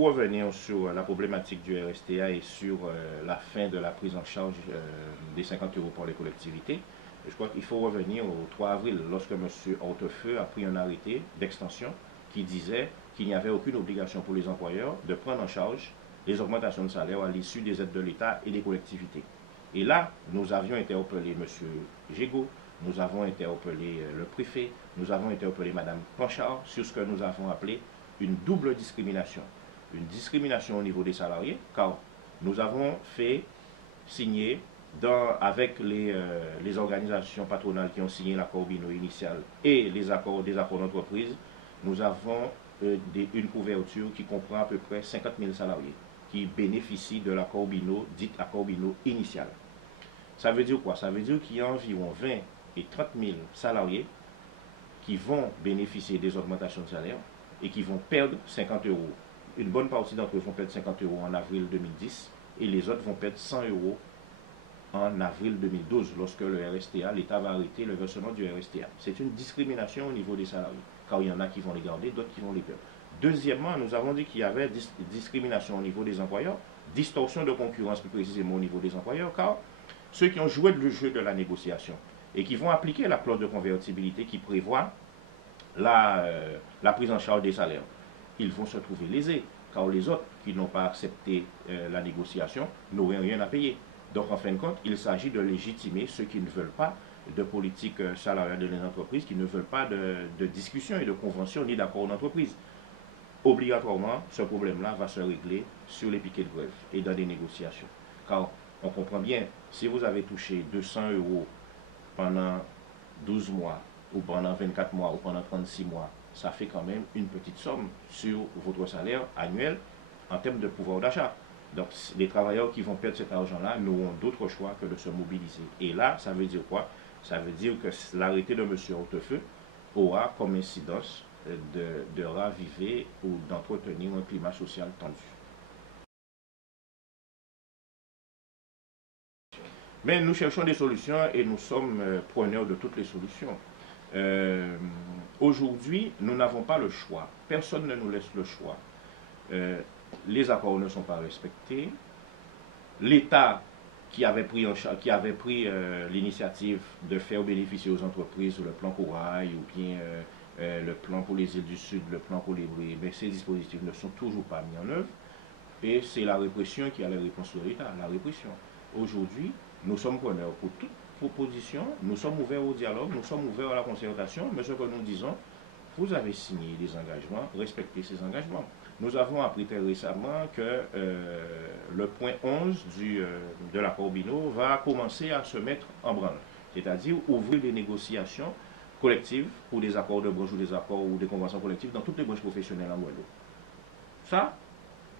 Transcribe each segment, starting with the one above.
pour revenir sur la problématique du RSTA et sur la fin de la prise en charge des 50 € pour les collectivités, je crois qu'il faut revenir au 3 avril, lorsque M. Hortefeux a pris un arrêté d'extension qui disait qu'il n'y avait aucune obligation pour les employeurs de prendre en charge les augmentations de salaire à l'issue des aides de l'État et des collectivités. Et là, nous avions interpellé M. Gégaud, nous avons interpellé le préfet, nous avons interpellé Mme Panchard sur ce que nous avons appelé une double discrimination. Une discrimination au niveau des salariés, car nous avons fait signer avec les organisations patronales qui ont signé l'accord Bino initial et des accords d'entreprise, nous avons une couverture qui comprend à peu près 50 000 salariés qui bénéficient de l'accord Bino, dit accord Bino initial. Ça veut dire quoi? Ça veut dire qu'il y a environ 20 et 30 000 salariés qui vont bénéficier des augmentations de salaire et qui vont perdre 50 €. Une bonne partie d'entre eux vont perdre 50 € en avril 2010 et les autres vont perdre 100 € en avril 2012, lorsque le RSTA, l'État va arrêter le versement du RSTA. C'est une discrimination au niveau des salariés, car il y en a qui vont les garder, d'autres qui vont les perdre. Deuxièmement, nous avons dit qu'il y avait discrimination au niveau des employeurs, distorsion de concurrence plus précisément au niveau des employeurs, car ceux qui ont joué le jeu de la négociation et qui vont appliquer la clause de convertibilité qui prévoit la prise en charge des salaires, ils vont se trouver lésés, car les autres qui n'ont pas accepté la négociation n'auraient rien à payer. Donc en fin de compte, il s'agit de légitimer ceux qui ne veulent pas de politique salariale de l'entreprise, qui ne veulent pas de discussion et de convention ni d'accord d'entreprise. Obligatoirement, ce problème-là va se régler sur les piquets de grève et dans des négociations. Car on comprend bien, si vous avez touché 200 € pendant 12 mois, ou pendant 24 mois, ou pendant 36 mois, ça fait quand même une petite somme sur votre salaire annuel en termes de pouvoir d'achat. Donc, les travailleurs qui vont perdre cet argent-là n'auront d'autre choix que de se mobiliser. Et là, ça veut dire quoi? Ça veut dire que l'arrêté de M. Hortefeux aura comme incidence de raviver ou d'entretenir un climat social tendu. Mais nous cherchons des solutions et nous sommes preneurs de toutes les solutions. Aujourd'hui, nous n'avons pas le choix. Personne ne nous laisse le choix. Les accords ne sont pas respectés. L'État qui avait pris l'initiative de faire bénéficier aux entreprises le plan Corail ou bien le plan pour les îles du Sud, le plan pour les Bris, mais ces dispositifs ne sont toujours pas mis en œuvre. Et c'est la répression qui a la réponse de l'État, la répression. Aujourd'hui, nous sommes preneurs pour toute proposition, nous sommes ouverts au dialogue, nous sommes ouverts à la concertation, mais ce que nous disons, vous avez signé des engagements, respectez ces engagements. Nous avons appris très récemment que le point 11 de l'accord Bino va commencer à se mettre en branle, c'est-à-dire ouvrir des négociations collectives pour des accords de branche ou des accords ou des conventions collectives dans toutes les branches professionnelles en Guadeloupe. Ça,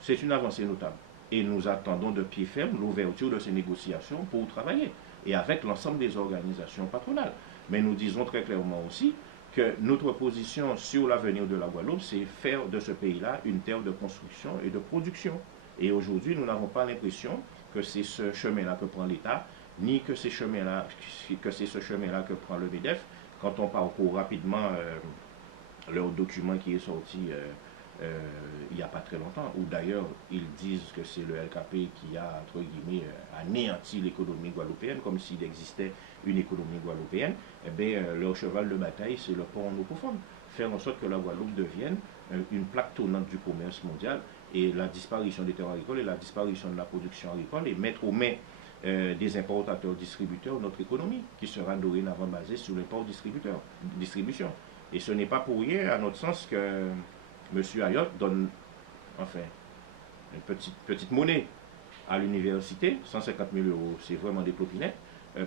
c'est une avancée notable. Et nous attendons de pied ferme l'ouverture de ces négociations pour travailler, et avec l'ensemble des organisations patronales. Mais nous disons très clairement aussi que notre position sur l'avenir de la Guadeloupe, c'est faire de ce pays-là une terre de construction et de production. Et aujourd'hui, nous n'avons pas l'impression que c'est ce chemin-là que prend l'État, ni que c'est ce chemin-là que prend le MEDEF. Quand on parcourt rapidement leur document qui est sorti il n'y a pas très longtemps, où d'ailleurs ils disent que c'est le LKP qui a, entre guillemets, anéanti l'économie guadeloupéenne, comme s'il existait une économie guadeloupéenne, eh bien, leur cheval de bataille, c'est le port en eau profonde. Faire en sorte que la Guadeloupe devienne une plaque tournante du commerce mondial, et la disparition des terres agricoles et la disparition de la production agricole, et mettre aux mains des importateurs-distributeurs notre économie, qui sera dorénavant basée sur l'import-distribution. Et ce n'est pas pour rien, à notre sens, que M. Ayotte donne, enfin, une petite monnaie à l'université, 150 000 €, c'est vraiment des clopinettes.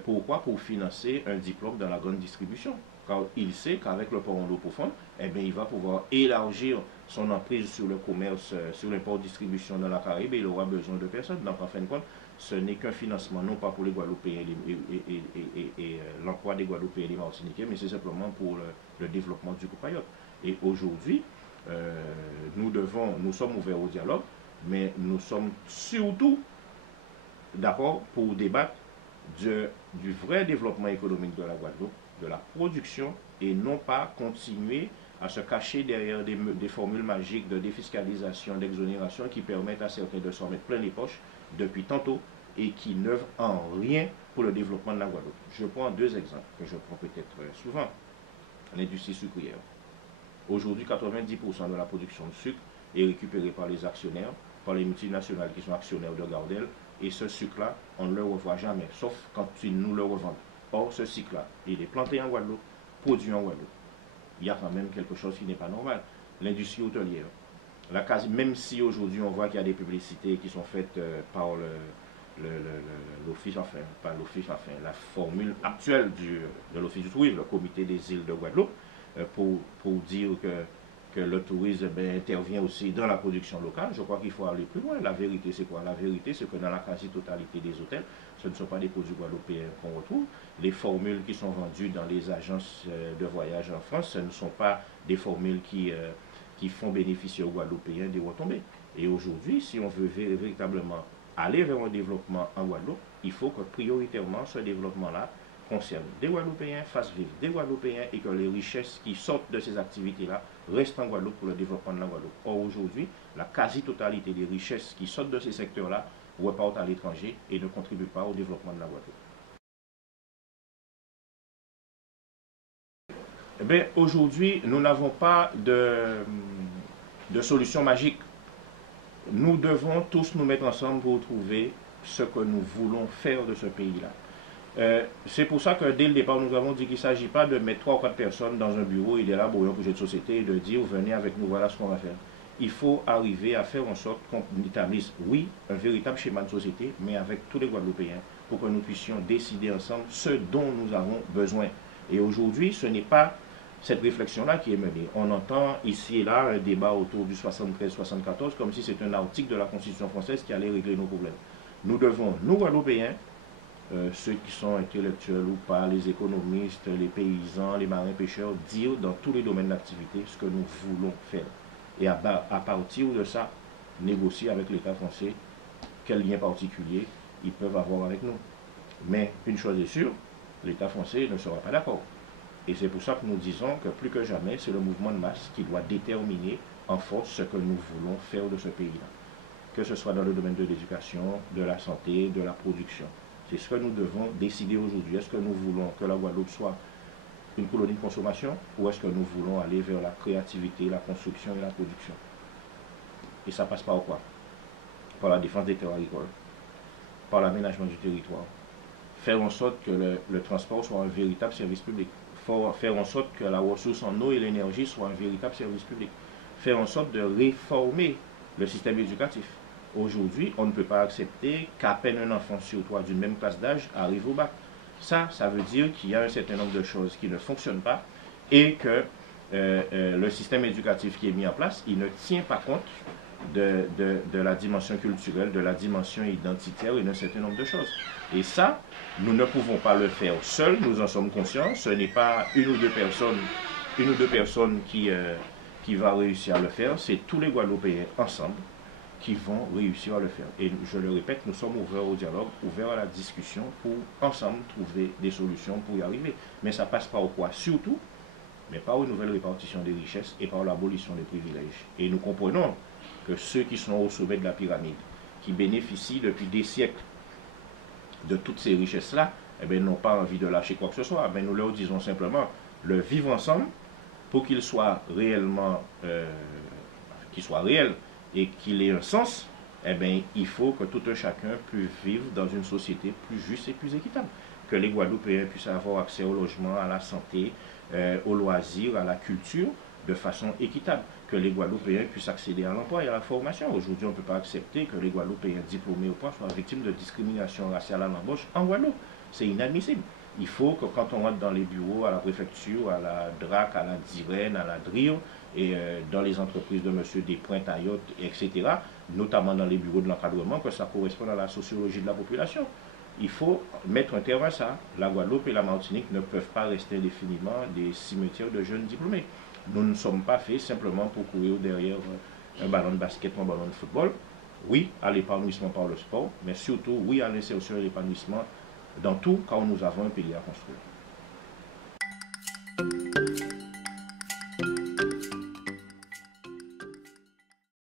Pourquoi? Pour financer un diplôme dans la grande distribution. Car il sait qu'avec le port en eau profonde, eh bien, il va pouvoir élargir son emprise sur le commerce, sur l'import-distribution dans la Caraïbe, et il aura besoin de personnes. Donc, en fin de compte, ce n'est qu'un financement, non pas pour les Guadeloupéens et l'emploi des Guadeloupéens et des Martiniquais, mais c'est simplement pour le développement du groupe Ayotte. Et aujourd'hui, nous sommes ouverts au dialogue, mais nous sommes surtout d'accord pour débattre du vrai développement économique de la Guadeloupe, de la production, et non pas continuer à se cacher derrière des formules magiques de défiscalisation, d'exonération qui permettent à certains de s'en mettre plein les poches depuis tantôt et qui n'œuvrent en rien pour le développement de la Guadeloupe. Je prends deux exemples que je prends peut-être souvent. L'industrie sucrière. Aujourd'hui, 90% de la production de sucre est récupérée par les actionnaires, par les multinationales qui sont actionnaires de Gardel, et ce sucre-là, on ne le revoit jamais, sauf quand ils nous le revendent. Or, ce sucre-là, il est planté en Guadeloupe, produit en Guadeloupe. Il y a quand même quelque chose qui n'est pas normal. L'industrie hôtelière. Même si aujourd'hui on voit qu'il y a des publicités qui sont faites par l'office, enfin, pas l'office, enfin, la formule actuelle de l'office du tourisme, le comité des îles de Guadeloupe, pour dire que le tourisme intervient aussi dans la production locale. Je crois qu'il faut aller plus loin. La vérité, c'est quoi? La vérité, c'est que dans la quasi-totalité des hôtels, ce ne sont pas des produits guadeloupéens qu'on retrouve. Les formules qui sont vendues dans les agences de voyage en France, ce ne sont pas des formules qui font bénéficier aux Guadeloupéens des retombées. Et aujourd'hui, si on veut véritablement aller vers un développement en Guadeloupe, il faut que prioritairement ce développement-là concerne des Guadeloupéens, fasse vivre des Guadeloupéens et que les richesses qui sortent de ces activités-là restent en Guadeloupe pour le développement de la Guadeloupe. Or, aujourd'hui, la quasi-totalité des richesses qui sortent de ces secteurs-là repartent à l'étranger et ne contribuent pas au développement de la Guadeloupe. Eh bien, aujourd'hui, nous n'avons pas de solution magique. Nous devons tous nous mettre ensemble pour trouver ce que nous voulons faire de ce pays-là. C'est pour ça que dès le départ, nous avons dit qu'il ne s'agit pas de mettre 3 ou 4 personnes dans un bureau et d'élaborer un projet de société et de dire venez avec nous, voilà ce qu'on va faire. Il faut arriver à faire en sorte qu'on établisse, oui, un véritable schéma de société, mais avec tous les Guadeloupéens, pour que nous puissions décider ensemble ce dont nous avons besoin. Et aujourd'hui, ce n'est pas cette réflexion-là qui est menée. On entend ici et là un débat autour du 73-74 comme si c'était un article de la Constitution française qui allait régler nos problèmes. Nous devons, nous Guadeloupéens, ceux qui sont intellectuels ou pas, les économistes, les paysans, les marins-pêcheurs, dire dans tous les domaines d'activité ce que nous voulons faire. Et à partir de ça, négocier avec l'État français quel lien particulier ils peuvent avoir avec nous. Mais une chose est sûre, l'État français ne sera pas d'accord. Et c'est pour ça que nous disons que plus que jamais, c'est le mouvement de masse qui doit déterminer en force ce que nous voulons faire de ce pays-là. Que ce soit dans le domaine de l'éducation, de la santé, de la production. C'est ce que nous devons décider aujourd'hui. Est-ce que nous voulons que la Guadeloupe soit une colonie de consommation ou est-ce que nous voulons aller vers la créativité, la construction et la production? Et ça passe par quoi? Par la défense des terres agricoles, par l'aménagement du territoire. Faire en sorte que le transport soit un véritable service public. Faire en sorte que la ressource en eau et l'énergie soit un véritable service public. Faire en sorte de réformer le système éducatif. Aujourd'hui, on ne peut pas accepter qu'à peine un enfant sur 3 d'une même classe d'âge arrive au bac. Ça veut dire qu'il y a un certain nombre de choses qui ne fonctionnent pas et que le système éducatif qui est mis en place, il ne tient pas compte de la dimension culturelle, de la dimension identitaire et d'un certain nombre de choses. Et ça, nous ne pouvons pas le faire seuls, nous en sommes conscients. Ce n'est pas une ou deux personnes qui va réussir à le faire, c'est tous les Guadeloupéens ensemble qui vont réussir à le faire. Et je le répète, nous sommes ouverts au dialogue, ouverts à la discussion pour ensemble trouver des solutions pour y arriver. Mais ça passe par quoi? Surtout, mais par une nouvelle répartition des richesses et par l'abolition des privilèges. Et nous comprenons que ceux qui sont au sommet de la pyramide, qui bénéficient depuis des siècles de toutes ces richesses-là, eh bien, n'ont pas envie de lâcher quoi que ce soit. Mais nous leur disons simplement, le vivre ensemble, pour qu'il soit réellement, qu'il soit réel et qu'il ait un sens, eh bien, il faut que tout un chacun puisse vivre dans une société plus juste et plus équitable. Que les Guadeloupéens puissent avoir accès au logement, à la santé, aux loisirs, à la culture, de façon équitable. Que les Guadeloupéens puissent accéder à l'emploi et à la formation. Aujourd'hui, on ne peut pas accepter que les Guadeloupéens diplômés au point soient victimes de discrimination raciale à l'embauche en Guadeloupe. C'est inadmissible. Il faut que quand on rentre dans les bureaux, à la préfecture, à la DRAC, à la DIREN, à la DRIR, et dans les entreprises de M. Despointes, Ayotte, etc., notamment dans les bureaux de l'encadrement, que ça corresponde à la sociologie de la population. Il faut mettre un terme à ça. La Guadeloupe et la Martinique ne peuvent pas rester indéfiniment des cimetières de jeunes diplômés. Nous ne sommes pas faits simplement pour courir derrière un ballon de basket ou un ballon de football. Oui, à l'épanouissement par le sport, mais surtout, oui, à l'insertion et l'épanouissement dans tout, car nous avons un pays à construire.